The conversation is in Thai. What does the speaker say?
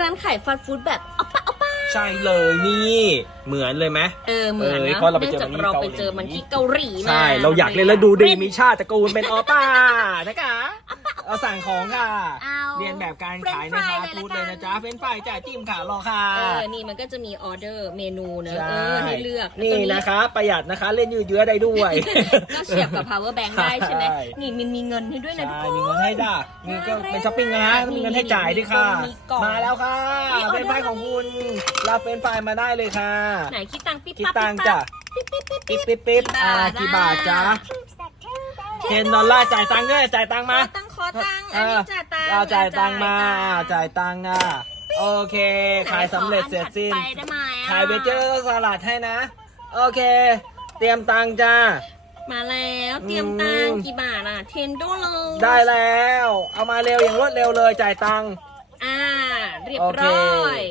ร้านขายฟาสต์ฟู้ดแบบอ๊อปปะอ๊อปปะใช่เลยนี่เหมือนเลยไหม เออเหมือนเออนะเพราะเราไปเนื่องเจอจากมันที่เราไปเกาหลีเจอมันที่เกาหลีมาใช่ เราอยากเล่นแล้วดูดีเป็นมีชาติตระกูลเป็นออป้านะคะ เราสั่งของค่ะเอา เรียนแบบการขายใน French fry ฟาสต์ฟู้ดเลยนะจ๊ะเลยละกันเฟรนช์ฟรายจ้ะจิ้มค่ะรอค่ะเออนี่มันก็จะมีออเดอร์เมนูเนอะใช่เออให้เลือกนี่ตัวนะคะ ประหยัดนะคะเล่นยืดเยื้อได้ด้วย ก็เสียบกับ power bank ได้ใช่ไหมใช่นี่มันมีเงินให้ด้วยนะใช่ทุกคนมีเงินให้จ้ะนี่ก็เป็นช้อปปิ้งนะมีเงินให้จ่ายด้วยค่ะมีกล่องมาแล้วค่ะมีออเดอร์เป็นไฟล์ของคุณรับเป็นไฟล์มาได้เลยค่ะ ไหนคิดตังค์ปิ๊บคิดปั๊บตังค์ปิ๊บจ้ะปั๊บปิ๊บปิ๊บปิ๊บกี่อ่าบาทกี่บาทจ้ะอะเทนดอลลาร์จ่ายตังค์ด้วยจ่ายตังค์ขมาอตังค์ขอตังค์อันนี้จ่ายตังค์ เราจ่ายตังค์มาอะจ่ายตังค์นะโอเค ขายสำเร็จเสร็จสิ้นไหขออัถัดไปได้ไหมอะขายเบเจอร์สลัดให้นะ โอเค เตรียมตังค์จ้า มาแล้วเตรียมตังค์กี่บาทอะ เทนโดเลย ได้แล้ว เอามาเร็วอย่างรวดเร็วเลยจ่ายตังค์ อ่า เรียบโอเค ร้อย